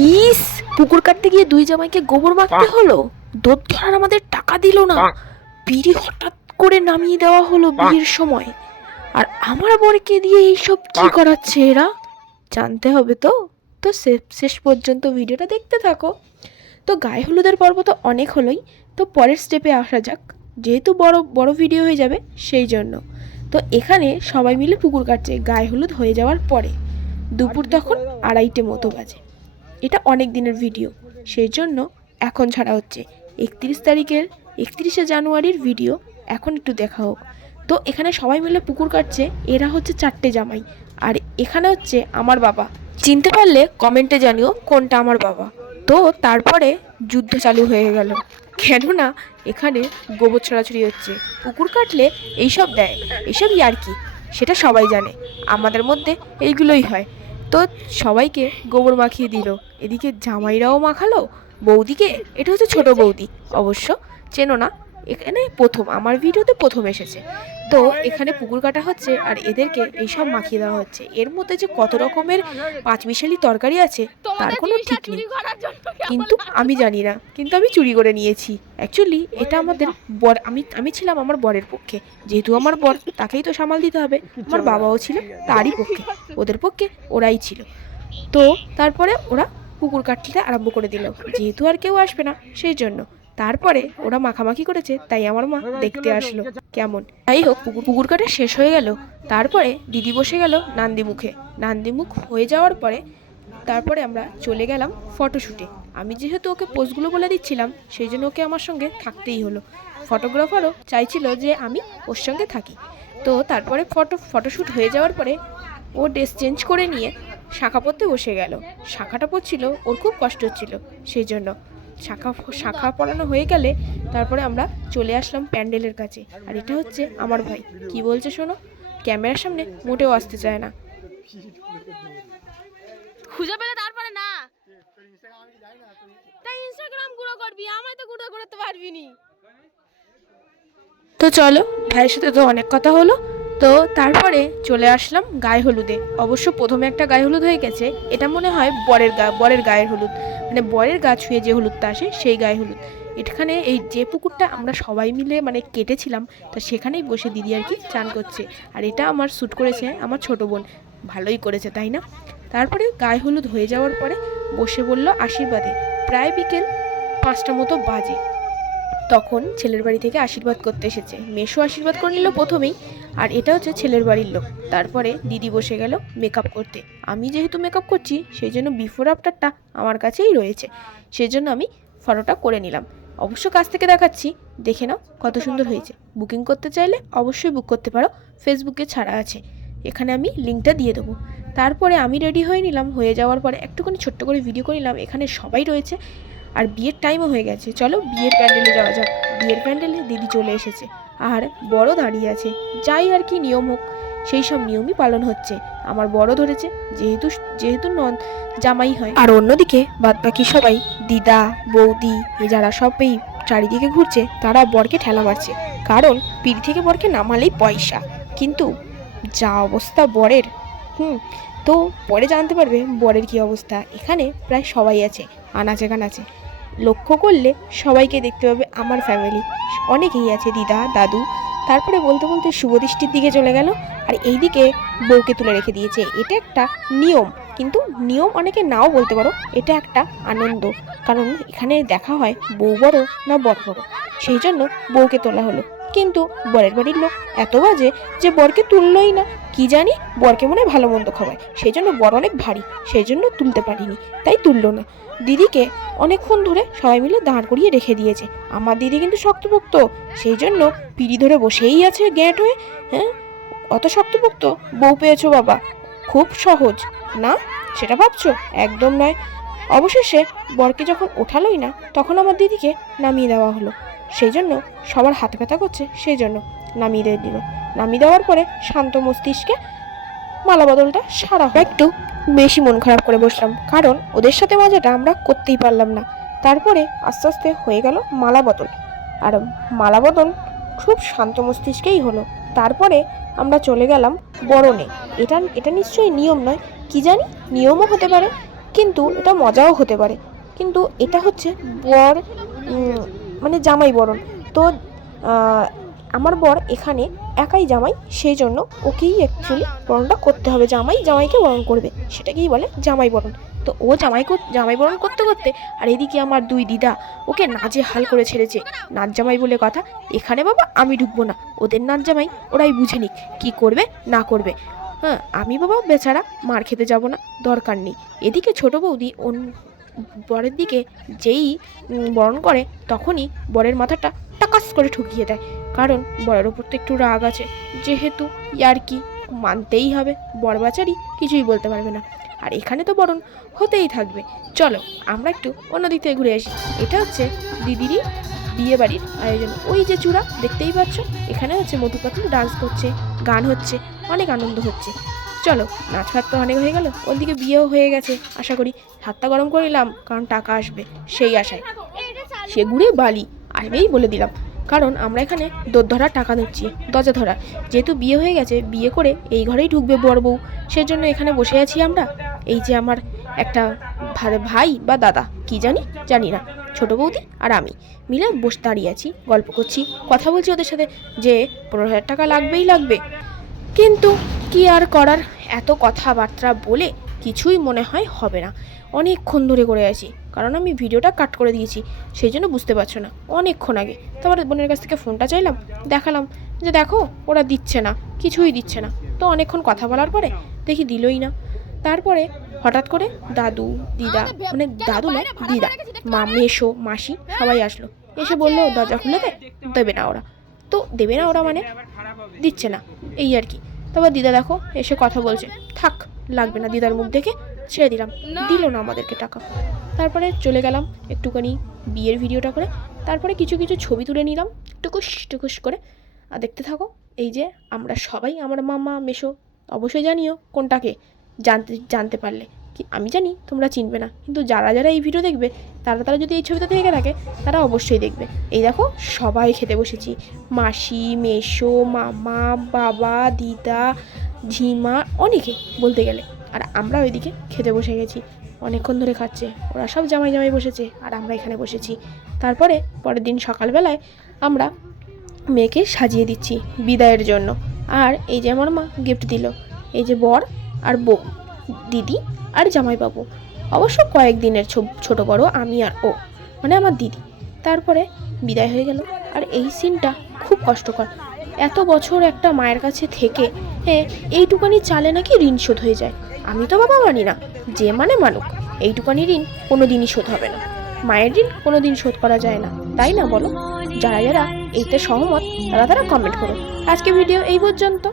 ইস, পুকুর কাটতে গিয়ে দুই জামাইকে গোবর মাখতে হলো। দোদ ধরার আমাদের টাকা দিল না। বিড়ি হঠাৎ করে নামিয়ে দেওয়া হলো বিয়ের সময়। আর আমার বরকে দিয়ে এইসব কি করাচ্ছে এরা? জানতে হবে তো। তো শেষ পর্যন্ত ভিডিওটা দেখতে থাকো। তো গায়ে হলুদের পর্ব তো অনেক হলোই, তো পরের স্টেপে আসা যাক। যেহেতু বড় বড় ভিডিও হয়ে যাবে সেই জন্য। তো এখানে সবাই মিলে পুকুর কাটছে গায়ে হলুদ হয়ে যাওয়ার পরে। দুপুর তখন 2:30 মতো বাজে। এটা অনেক দিনের ভিডিও, সেই জন্য এখন ছাড়া হচ্ছে। 31শে জানুয়ারির ভিডিও এখন একটু দেখা হোক। তো এখানে সবাই মিলে পুকুর কাটছে। এরা হচ্ছে 4টে জামাই, আর এখানে হচ্ছে আমার বাবা। চিনতে পারলে কমেন্টে জানিও কোনটা আমার বাবা। তো তারপরে যুদ্ধ চালু হয়ে গেল, কেননা এখানে গোবর ছড়াছড়ি হচ্ছে। পুকুর কাটলে এইসব দেয়, এইসব ইয়ার্কি, সেটা সবাই জানে। আমাদের মধ্যে এইগুলোই হয়। তো সবাইকে গোবর মাখিয়ে দিল। এদিকে জামাইরাও মাখালো বৌদিকে। এটা হচ্ছে ছোট বৌদি, অবশ্য চেনো না, এখানে প্রথম আমার ভিডিওতে প্রথম এসেছে। তো এখানে পুকুর কাটা হচ্ছে আর এদেরকে এইসব মাখিয়ে দেওয়া হচ্ছে। এর মধ্যে যে কত রকমের পাঁচমিশালি তরকারি আছে তার কোনো ঠিক নেই, কিন্তু আমি জানি না, কিন্তু আমি চুরি করে নিয়েছি। অ্যাকচুয়ালি এটা আমাদের বর, আমি ছিলাম আমার বরের পক্ষে, যেহেতু আমার বর তাকেই তো সামাল দিতে হবে। আমার বাবাও ছিল তারই পক্ষে, ওদের পক্ষে ওরাই ছিল। তো তারপরে ওরা পুকুর কাটতে আরম্ভ করে দিল, যেহেতু আর কেউ আসবে না সেই জন্য। তারপরে ওরা মাখামাখি করেছে, তাই আমার মা দেখতে আসলো কেমন। যাই হোক, পুকুর কাটা শেষ হয়ে গেল। তারপরে দিদি বসে গেল নান্দিমুখে। নান্দিমুখ হয়ে যাওয়ার পরে তারপরে আমরা চলে গেলাম ফটোশ্যুটে। আমি যেহেতু ওকে পোজগুলো বলে দিচ্ছিলাম, সেই জন্য ওকে আমার সঙ্গে থাকতেই হলো। ফটোগ্রাফারও চাইছিল যে আমি ওর সঙ্গে থাকি। তো তারপরে ফটোশ্যুট হয়ে যাওয়ার পরে ও ড্রেস চেঞ্জ করে নিয়ে শাখা পরতে বসে গেল। শাখাটা পরছিল, ওর খুব কষ্ট হচ্ছিল, সেই জন্য শাখা পরানো হয়ে গেলে তারপরে আমরা চলে আসলাম প্যান্ডেলের কাছে। আর এটা হচ্ছে আমার ভাই। কি বলছে শোনো, ক্যামেরার সামনে মোটেও আসতে চায় না। খুঁজে পেলে তারপরে না, তাই ইনস্টাগ্রাম গুঁড়ো করবি, আমায় তো গুঁড়ো করতে পারবি নি। তো চলো, ভাইয়ের সাথে তো অনেক কথা হলো। তো তারপরে চলে আসলাম গায়ে হলুদে। অবশ্য প্রথমে একটা গায়ে হলুদ হয়ে গেছে, এটা মনে হয় বরের গায়ের হলুদ, মানে বরের গা ছুঁয়ে যে হলুদটা আসে সেই গায়ে হলুদ। এখানে এই যে পুকুরটা আমরা সবাই মিলে মানে কেটেছিলাম, তা সেখানেই বসে দিদি আর কি চান করছে। আর এটা আমার শ্যুট করেছে আমার ছোট বোন, ভালোই করেছে তাই না? তারপরে গায়ে হলুদ হয়ে যাওয়ার পরে বসে বলল আশীর্বাদে। প্রায় বিকেল 5টা মতো বাজে। তখন ছেলের বাড়ি থেকে আশীর্বাদ করতে এসেছে। মেশো আশীর্বাদ করে নিল প্রথমেই, আর এটা হচ্ছে ছেলের বাড়ির লোক। তারপরে দিদি বসে গেল মেকআপ করতে। আমি যেহেতু মেকআপ করছি সেই জন্য বিফোর আফটারটা আমার কাছেই রয়েছে, সেই জন্য আমি ফটোটা করে নিলাম। অবশ্য কাছ থেকে দেখাচ্ছি, দেখে নাও কত সুন্দর হয়েছে। বুকিং করতে চাইলে অবশ্যই বুক করতে পারো, ফেসবুকে ছাড়া আছে, এখানে আমি লিঙ্কটা দিয়ে দেবো। তারপরে আমি রেডি হয়ে নিলাম। হয়ে যাওয়ার পরে একটুখানি ছোট্ট করে ভিডিও করে নিলাম। এখানে সবাই রয়েছে আর বিয়ের টাইমও হয়ে গেছে। চলো বিয়ের প্যান্ডেলে যাওয়া যাক। বিয়ের প্যান্ডেলে দিদি চলে এসেছে আর বড় দাঁড়িয়ে আছে। যাই আর কি নিয়ম হোক, সেই সব নিয়মই পালন হচ্ছে। আমার বড় ধরেছে, যেহেতু নন জামাই হয়। আর অন্যদিকে বাদবাকি সবাই দিদা বৌদি যারা সবাই চারিদিকে ঘুরছে, তারা বরকে ঠেলা মারছে, কারণ পিড়ি থেকে বরকে নামালেই পয়সা। কিন্তু যা অবস্থা বরের, তো পরে জানতে পারবে বরের কি অবস্থা। এখানে প্রায় সবাই আছে, আনাচে কানাচে। লক্ষ্য করলে সবাইকে দেখতে পাবে আমার ফ্যামিলি, অনেকেই আছে, দিদা দাদু। তারপরে বলতে বলতে শুভদৃষ্টির দিকে চলে গেল, আর এইদিকে বউকে তুলে রেখে দিয়েছে। এটা একটা নিয়ম, কিন্তু নিয়ম অনেকে নাও বলতে পারো, এটা একটা আনন্দ। কারণ এখানে দেখা হয় বউ বড় না বর বড়, সেই জন্য বউকে তোলা হলো। কিন্তু বরের বাড়ির লোক এত বাজে যে বরকে তুললই না। কি জানি, বরকে মনে ভালো মন্দ খাওয়ায়, সেই জন্য বর অনেক ভারী, সেই জন্য তুলতে পারিনি, তাই তুললো না। দিদিকে অনেকক্ষণ ধরে সবাই মিলে দাঁড় করিয়ে রেখে দিয়েছে। আমার দিদি কিন্তু শক্তপোক্ত, সেই জন্য পিড়ি ধরে বসেই আছে গ্যাঁট হয়ে। হ্যাঁ, অত শক্তপোক্ত বউ পেয়েছো বাবা, খুব সহজ না সেটা ভাবছো? একদম নয়। অবশেষে বরকে যখন ওঠালোই না, তখন আমার দিদিকে নামিয়ে দেওয়া হলো। সেই জন্য সবার হাত ব্যথা করছে, সেই জন্য নামিয়ে দিল। নামিয়ে দেওয়ার পরে শান্ত মস্তিষ্কে মালা বদলটা সারা হয়। একটু বেশি মন খারাপ করে বসলাম, কারণ ওদের সাথে মজাটা আমরা করতেই পারলাম না। তারপরে আস্তে আস্তে হয়ে গেল মালা বদল, আর মালা বদল খুব শান্ত মস্তিষ্কেই হলো। তারপরে আমরা চলে গেলাম বরণে। এটা নিশ্চয়ই নিয়ম নয়, কি জানি নিয়মও হতে পারে। কিন্তু এটা মজাও হতে পারে। কিন্তু এটা হচ্ছে বর মানে জামাই বরণ। তো আমার বর এখানে একাই জামাই, সেই জন্য ওকেই অ্যাকচুয়ালি বরণটা করতে হবে। জামাইকে বরণ করবে, সেটাকেই বলে জামাই বরণ। তো ও জামাই বরণ করতে করতে আর এদিকে আমার দুই দিদা ওকে নাচে হাল করে ছেড়েছে। নাচ জামাই বলে কথা, এখানে বাবা আমি ঢুকবো না, ওদের নাচ জামাই ওরাই বুঝে নিক কী করবে না করবে। হ্যাঁ, আমি বাবা বেচারা মার খেতে যাব না, দরকার নেই। এদিকে ছোট বৌদি বরের দিকে যেই বরণ করে তখনই বরের মাথাটা টাকাস করে ঠুকিয়ে দেয়। কারণ বরের ওপর তো একটু রাগ আছে, যেহেতু কি মানতেই হবে, বর বাচারি কিছুই বলতে পারবে না। আর এখানে তো বরণ হতেই থাকবে। চলো আমরা একটু অন্য দিক থেকে ঘুরে আসি। এটা হচ্ছে দিদিরই বিয়ে বাড়ির আয়োজন। ওই যে চূড়া দেখতেই পাচ্ছ, এখানে হচ্ছে মধু পাতলু ডান্স করছে, গান হচ্ছে, অনেক আনন্দ হচ্ছে। চলো, নাচ ফাত তো অনেক হয়ে গেল, ওদিকে বিয়েও হয়ে গেছে। আশা করি হাতটা গরম করে নিলাম, কারণ টাকা আসবে সেই আশায়। সে গুড়ে বালি আসবেই বলে দিলাম, কারণ আমরা এখানে দোর ধরা টাকা নিচ্ছি, দরজা ধরা। যেহেতু বিয়ে হয়ে গেছে, বিয়ে করে এই ঘরেই ঢুকবে বর বউ, সেজন্য এখানে বসে আছি আমরা। এই যে আমার একটা ভাই বা দাদা কি জানি না, ছোট বৌদি আর আমি মিলে বসে দাঁড়িয়ে আছি, গল্প করছি, কথা বলছি ওদের সাথে যে 15,000 টাকা লাগবে। কিন্তু কি আর করার, এত কথাবার্তা বলে কিছুই মনে হয় হবে না। অনেকক্ষণ ধরে করে আছি, কারণ আমি ভিডিওটা কাট করে দিয়েছি, সেই জন্য বুঝতে পারছো না। অনেকক্ষণ আগে তারপরে বোনের কাছ থেকে ফোনটা চাইলাম, দেখালাম যে দেখো ওরা দিচ্ছে না, কিছুই দিচ্ছে না। তো অনেকক্ষণ কথা বলার পরে দেখি দিলই না। তারপরে হঠাৎ করে দাদু দিদা, মানে দাদু না দিদা, মেশো মাসি সবাই আসলো, এসে বললো দরজা খুলে দেবে না ওরা। তো দেবে না ওরা মানে দিচ্ছে না, এই আর কি। তারপর দিদা দেখো এসে কথা বলছে, থাক লাগবে না, দিদার মুখ দেখে ছেড়ে দিলাম, দিল না আমাদেরকে টাকা। তারপরে চলে গেলাম একটুখানি বিয়ের ভিডিওটা করে, তারপরে কিছু ছবি তুলে নিলাম টুকুস করে। আর দেখতে থাকো। এই যে আমরা সবাই, আমার মামা মেশো, অবশ্যই জানিও কোনটাকে, জানতে পারলে কি আমি জানি তোমরা চিনবে না, কিন্তু যারা এই ভিডিও দেখবে তারা যদি এই ছবিটা থেকে থাকে তারা অবশ্যই দেখবে। এই দেখো সবাই খেতে বসেছি, মাসি মেশো মামা বাবা দিদা ঝিমা, অনেকে বলতে গেলে। আর আমরা ওইদিকে খেতে বসে গেছি, অনেকক্ষণ ধরে খাচ্ছে। ওরা সব জামাই বসেছে আর আমরা এখানে বসেছি। তারপরে পরের দিন সকালবেলায় আমরা মেয়েকে সাজিয়ে দিচ্ছি বিদায়ের জন্য। আর এই যে আমার মা গিফট দিল, এই যে বর আর বউ, দিদি আর জামাইবাবু, অবশ্য কয়েকদিনের ছোট বড় আমি আর ও, মানে আমার দিদি। তারপরে বিদায় হয়ে গেল। আর এই সিনটা খুব কষ্টকর, এত বছর একটা মায়ের কাছে থেকে এইটুকানি চালে নাকি ঋণ শোধ হয়ে যায়। আমি তো বাবা মানি না, যে মানে মানুক, এইটুকানি ঋণ কোনো দিনই শোধ হবে না। মায়ের ঋণ কোনো দিন শোধ করা যায় না, তাই না বলো? যারা এইতে সহমত তারা কমেন্ট করো। আজকে ভিডিও এই পর্যন্ত।